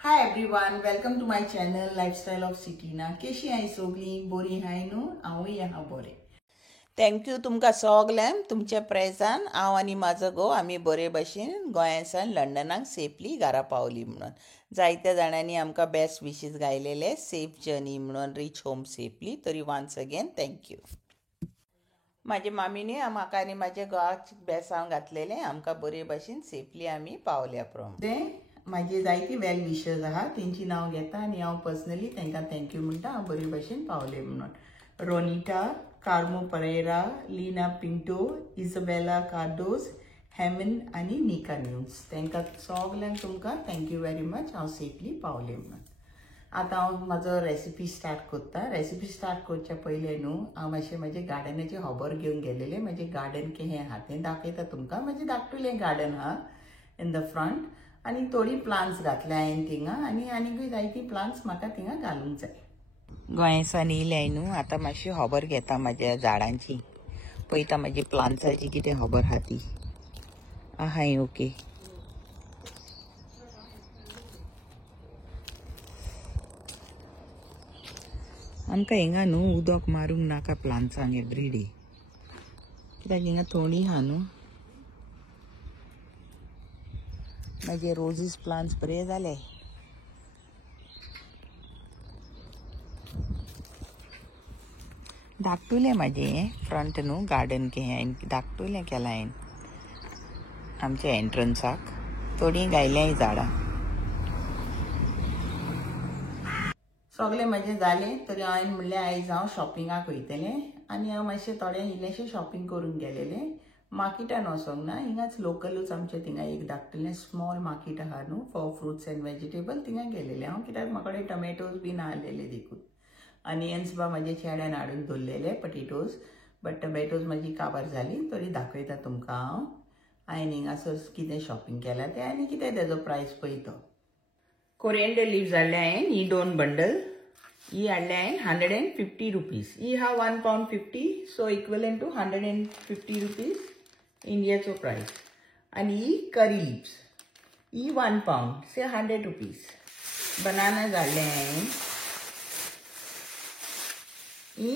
High everyone, welcome to my channel lifestyle of सिटीना. केशी हाय सगळीं? बरी हाय न्हू? हांवूय आहा बरें. थँक्यू तुमकां सगल्यांक तुमच्या प्रेजान. हांव आनी म्हाजो घोव आमी बरे भशेन गोंयांसान लंडनाक सेफली घरा पावली म्हणून. जायत्या जाणांनी आमकां बेस्ट विशीस गायलेले, सेफ जर्नी म्हणून, रीच होम सेफली. तरी वन्स अगेन थँक्यू. म्हाजे मामीने म्हाका आनी म्हाज्या घोवाक बेसांव घातलेले. आमकां बरे भशेन सेफली आमी पावल्या प्रमाणे. माझे जायती वेल विशर्स आहा, तेंची नांव घेता आनी हांव पर्सनली तांकां थँक्यू म्हणटा. हांव बरे भशेन पावले म्हणून. रोनिटा, कार्मो परेरा, लीना पिंटो, इजबेला कार्डोज, हेमन आनी निका न्यूज. तांकां सगल्यांक तुमकां थँक्यू वेरी मच. हांव सेफली पावले म्हणून. आतां हांव म्हाजो रेसिपी स्टार्ट करता. रेसिपी स्टार्ट करच्या पयलें न्हू हांव मातशें म्हाजे गार्डनाची खबर घेवन गेलेलें. म्हाजें गार्डन केहें आहा तें दाखयता तुमकां. म्हाजें धाकटुलें गार्डन आहा इन द फ्रंट आनी थोडी प्लांट्स घातल्या हांवें थिंगा आनीकूय जायती प्लांट्स म्हाका थिंगा घालूंक जाय. गोंयसान येयले न्हू आतां मातशी खबर घेता म्हाज्या झाडांची. पळयता म्हाजी प्लांट्साची कितें खबर आहा ती. आहाय ओके. आमकां हिंगा न्हू उदक मारूंक नाका प्लांट्सांक एवरीडे, कित्याक हिंगा थोडी आहा न्हू. माझे रोजीस प्लांट्स बरे जाले. धाकटुलें म्हाजें फ्रंट न्हू गार्डन हांवें धाकटुलें केलां हांवें आमच्या एंट्रन्साक. थोडीं गायल्याय झाडां. सगळें म्हाजें जालें तरी हांवें म्हणलें आयज हांव शॉपिंगाक वयतलें आनी हांव मातशें थोडें इल्लेशें शॉपिंग करून गेलेलें. मार्केटान वचोंक ना, हिंगाच लोकलूच आमचें थिंगा एक धाकटुलें स्मॉल मार्केट आहा न्हू फॉर फ्रुट्स एंड वेजिटेबल. थिंगा गेलेलें हांव, कित्याक म्हाका कडेन टोमॅटोज बीन आहलेले देखून. अनियन्स बा म्हाजे चेड्यान हाडून दवरलेले, पटेटोज. बट टोमॅटोज म्हाजी काबार जाली. तरी दाखयता तुमकां हांवें हिंगासर कितें शॉपिंग केलां तें आनी कितें तेजो प्रायस पळयता. कोरिएंडर लिव्स हाडले हांवें, ही 2 बंडल. ही हाडले हांवें 150 रुपीज. ही हा £1.50, सो इक्वलंट टू 150 रुपीज इंडियाचो प्रायस. आनी ही करी लिव्स, ही £1, से 100 रुपीज. बनानाज हाडले हांवें, ही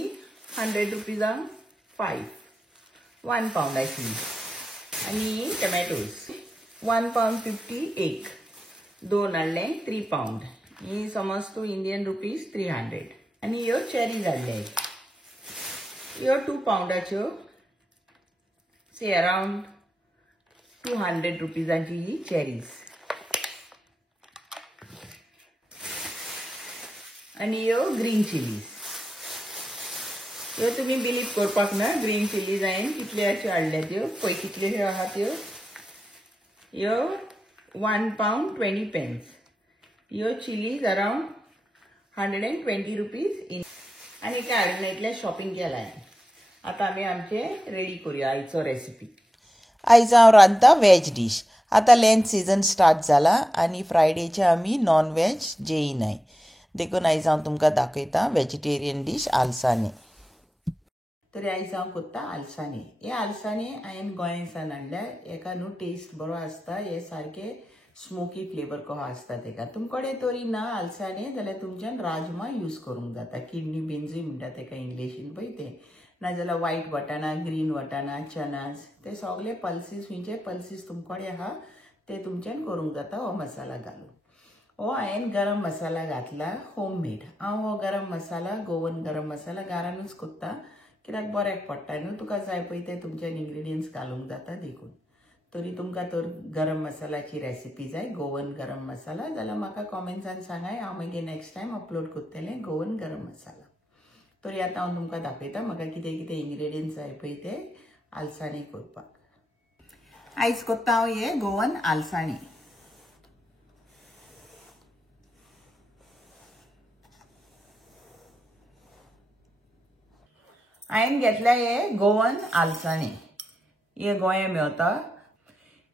100 रुपीजांक 5, £1 आय थिंक. आनी टोमॅटोज £1.50 एक. 2 हाडले, £3. ही समज तू इंडियन रुपीज 300. आनी ह्यो चेरीज हाडले. ह्यो £2च्यो, से अराउंड 200 रुपीजांची ही चेरीज. आनी ह्यो ग्रीन चिलीज. ह्यो तुमी बिलीव करपाक ना, ग्रीन चिलीज हांवें कितल्याच्यो हाडल्या त्यो. पळय कितल्योश्यो आहा त्यो. ह्यो £1.20. ह्यो चिलीज अराउंड 120 रुपीज. आनी काय हाडून ना इतलें शॉपिंग केलां हांवें. आतां आमी आमचें रेडी करुया आयचो रेसिपी. आयज हांव रांदता वेज डीश. आतां लंच सिजन स्टार्ट जाला आनी फ्रायडेचे आमी नॉन वेज जेयनाय. देखून आयज हांव तुमकां दाखयता वेजिटेरियन डीश आलसाने. तरी आयज हांव करता आलसाने. हे आलसाने हांवें गोंयांसान हाडल्या. हेका न्हू टेस्ट बरो आसता. हे सारके स्मोकी फ्लेवर कहो आसता तेका. तुमकडे तरी ना आलसाने जाल्यार तुमच्यान राजमा यूज करूंक जाता. किडनी बिन्सूय म्हणटा तेका इंग्लिशीन पळय तें. नाजाल्यार व्हायट वटाणा, ग्रीन वटाणा, चनाज, ते सगळे पल्सीस खंयचे पल्सीस तुमकडे आहा ते तुमच्यान करूंक जाता हो मसाला घालून. हो हांवें गरम मसाला घातला होम मेड. हांव हो गरम मसाला गोवन गरम मसाला घरानूच करता, कित्याक बऱ्याक पडटा न्हू. तुका जाय पळय ते तुमच्यान इंग्रेडियंट्स घालूंक जाता देखून. तरी तुमकां तर गरम मसालाची रेसिपी जाय, गोवन गरम मसाला, जाल्यार म्हाका कॉमेंट्सान सांगाय. हांव मागीर नेक्स्ट टायम अपलोड करतलें गोवन गरम मसाला. तरी आतां हांव तुमकां दाखयता म्हाका कितें कितें इंग्रेडियंट्स जाय पळय ते आलसाणे करपाक. आयज करता हांव हे गोवन आलसाणे. हांवें घेतल्या हे गोवन आलसाणे. हे गोंया मेवता.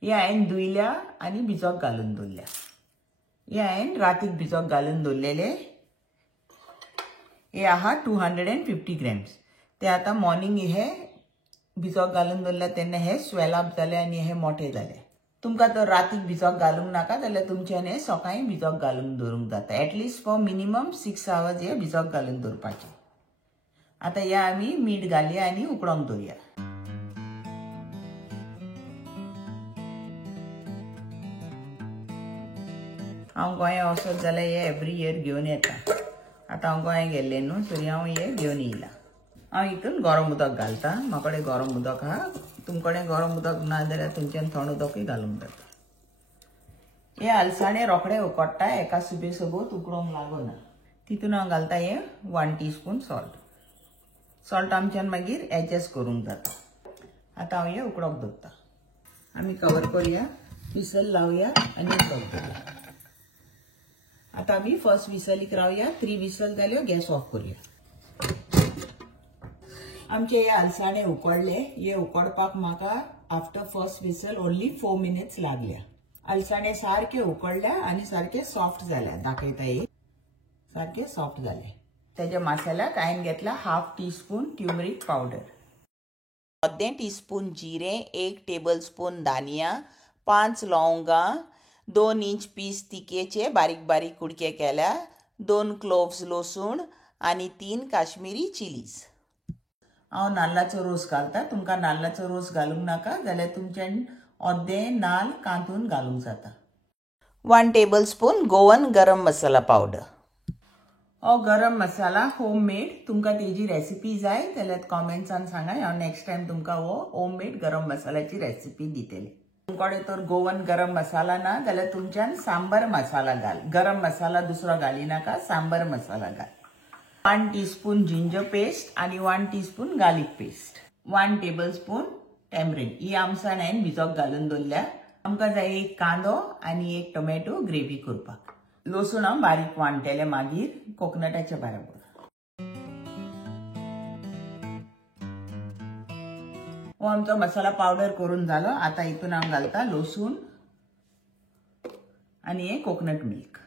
हे हांवें धुयल्या आनी भिजोक घालून दवरल्या. हे हांवें रातीक भिजोक घालून दवरलेले. हे आहा 250 ग्रॅम्स. ते आतां मॉर्निंग हे भिजोक घालून दवरल्या तेन्ना हे स्वेल अप जाले आनी हे मोठे जाले. तुमकां तर रातीक भिजोक घालूंक नाका जाल्यार तुमच्यान सकाळीं भिजोक घालून दवरूंक जाता. एटलिस्ट फॉर मिनिमम 6 hours हे भिजोक घालून दवरपाचें. आता या आमी मीठ घालया आनी उकडोंक दवरया. हांव गोंया वचत जाल्यार हे एवरी इयर घेवन येता. आता हांव गोंया गेल्लें न्हू तरी हांव हे घेवन येयला. हांव हितून गरम उदक घालता. म्हाका कडेन गरम उदक आहा. तुमकडेन गरम उदक ना जाल्यार तुमच्यान थंड उदकूय घालूंक जाता. हे अळसाणे रोखडे उकडटा एका सुबे सोबत उकडोंक लागना. तितून हांव घालता हे 1 teaspoon सॉल्ट. सॉल्ट आमच्यान मागीर एडजस्ट करूंक जाता. आता हांव हे उकडोंक दवरता. आमी कवर करूया, विसल लावया आनी उकडोंक दवरया. आता आमी फर्स्ट विसलीक रावया. 3 विसल जाल्यो गॅस ऑफ करूया. आमचे हे अळसाणे उकडले. हे उकडपाक म्हाका after first whistle only 4 minutes लागल्या. अळसाणे सारखे उकडल्या आनी सारखे सॉफ्ट जाल्या. दाखयता हे सारखे सॉफ्ट जाले. तेज्या मसाल्याक हांवें घेतला 1/2 teaspoon ट्युमरीक पावडर, 1/2 teaspoon जिरे, 1 tablespoon धनिया, 5 लवंगां, 2 इंच पीस तिकेचे बारीक बारीक कुडके केल्या, 2 cloves लसूण आनी 3 काश्मीरी चिलीज. हांव नाल्लाचो रोस घालता. तुमकां नाल्लाचो रोस घालूंक नाका जाल्यार तुमच्यान अर्दें नाल्ल कांतून घालूंक जाता. 1 tablespoon गोवन गरम मसाला पावडर. हो गरम मसाला होममेड. तुमकां तेजी रेसिपी जाय जाल्यार कॉमेंट्सान सांगा. हांव नेक्स्ट टायम तुमकां हो होममेड गरम मसाल्याची रेसिपी दितलें. तुमकडे तर गोवन गरम मसाला ना जाल्यार तुमच्यान सांबर मसाला घाल. गरम मसाला दुसरो घाली नाका, सांबर मसाला घाल. 1 teaspoon जिंजर पेस्ट आनी 1 teaspoon garlic paste. 1 tablespoon tamarind. ही आमसाण हांवें भिजोक घालून दवरल्या. आमकां जाय एक कांदो आनी एक टोमॅटो ग्रेवी करपाक. लसूण हांव बारीक वांटलेले मागीर कोकनटाच्या बरोबर. हो आमचो मसाला पावडर करून जालो. आता हितून हांव घालता लसूण आनी हे कोकोनट मिल्क.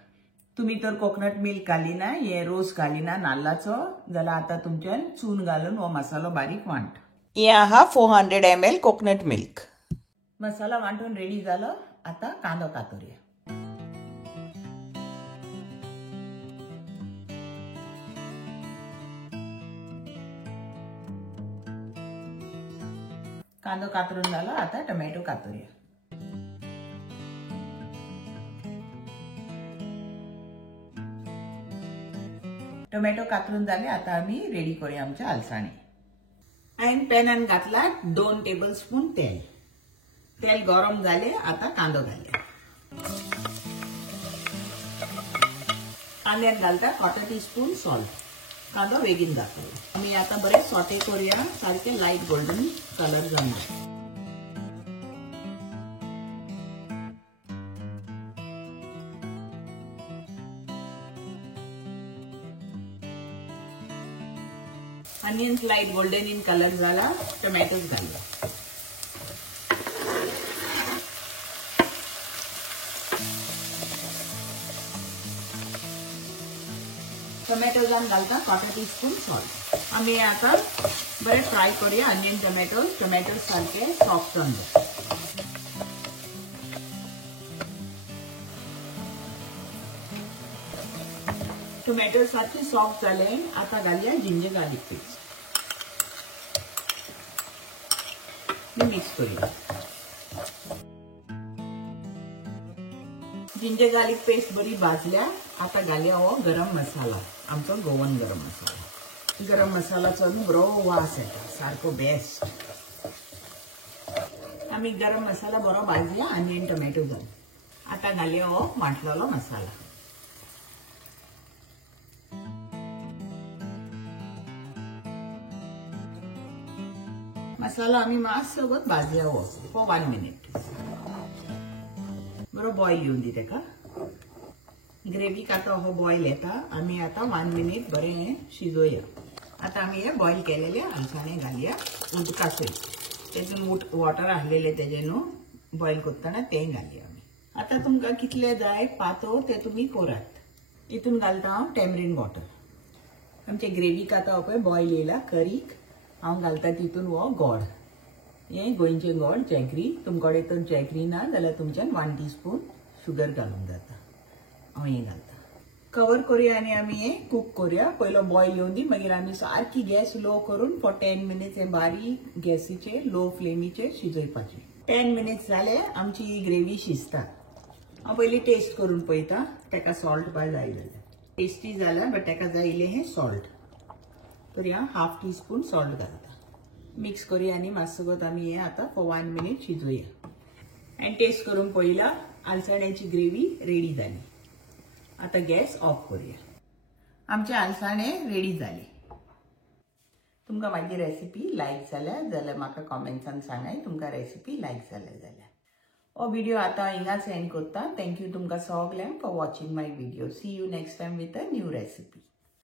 तुम्ही तर कोकोनट मिल्क घालिना, हे रोस घालिना नाल्लाचो जाल्यार आता तुमच्यान चून घालून हो मसालो बारीक वांट. हे आहा 400 ml कोकोनट मिल्क. मसाला वांटून रेडी जालो. आता कांदो कातरूया. कांदो कातरून झालो. आता टोमॅटो कातरूया. टोमॅटो कातरून झाले. आता आम्ही रेडी करूया आमचे अळसाणे. हांवें पॅनान घातला 2 tablespoon तेल. तेल गरम झाले. आता कांदो घालया. कांद्यात घालता 1/4 teaspoon सॉल्ट. कांदो बेगीन जातलो. आम्ही आता बरे सॉटे करूया. सारखे लाईट गोल्डन कलर जाणार. Onions light golden in colour झाला. टोमॅटोज घालूया. टोमॅटो जाऊन घालता 1/4 teaspoon सॉल्ट. आम्ही आता बरे फ्राय करूया अनियन टोमॅटो सारखे सॉफ्ट जाऊन. टोमॅटो सारखे सॉफ्ट झाले. आता घालूया जिंजर गार्लिक पेस्ट. मिक्स करूया. जिंजर गार्लिक पेस्ट बरी भाजल्या. आता घालूया हो गरम मसाला. आमचो गोवन गरम मसाला. गरम मसालाचो बरो वास येता सारको बेस्ट. आम्ही गरम मसाला बरो भाजला अनियन टोमॅटो घालून. आता घालूया हो वांटलेलो मसाला. मसाला आम्ही मातसो भाजया हो फॉर 1 minute. बरो बॉईल येऊन दी तेका. ग्रेव्हीक आता हो बॉईल येता. आम्ही आता 1 minute बरे शिजोया. आता आम्ही हे बॉईल केलेले अळसाणे घालया उदका सयत. तेतून वॉटर आहलेले तेजे न्हू बॉईल करतना ते घालया आमी. आता तुमकां कितले जाय पातळ ते तुम्ही करात. हितून घालता हांव टॅमरिंड वॉटर. आमचे ग्रेव्हीक आता हो पळय बॉईल येयला करीक. हांव घालता तितून हो गोड. हें गोंयचें गोड जॅगरी. तुमकडे तर जॅगरी ना जाल्यार तुमच्यान 1 टीस्पून शुगर घालूंक जाता. हांव हें घालता. कवर करूया आनी आमी हें कूक करूया. पयलो बॉयल येवन दी, मागीर आमी सारकी गॅस लो करून फॉर 10 मिनिट्स हें बारीक गॅसीचेर लो फ्लेमीचेर शिजोवपाचें. 10 मिनिट्स जाले आमची ही ग्रेवी शिजता. हांव पयलीं टेस्ट करून पळयता ताका सॉल्ट बाय जाय जाल्यार. टेस्टी जाला बट ताका जाय इल्लें हें सॉल्ट. तरी हांव 1/2 टीस्पून सॉल्ट घालता. मिक्स करूया आनी मातसोगत आमी हें आतां फॉर 1 मिनिट शिजोवया. आनी टेस्ट करून पळयला आलसाण्याची ग्रेवी रेडी जाली. आता गॅस ऑफ करूया. आमचे आलसाणे रेडी जाले. तुमकां म्हाजी रेसिपी लायक जाल्यार म्हाका कॉमेंट्सान सांगाय तुमकां रेसिपी लायक जाल्यार. हो व्हिडिओ आतां हिंगाच एंड करता. थँक्यू तुमकां सगल्यांक for watching my video. See you next time with a new recipe.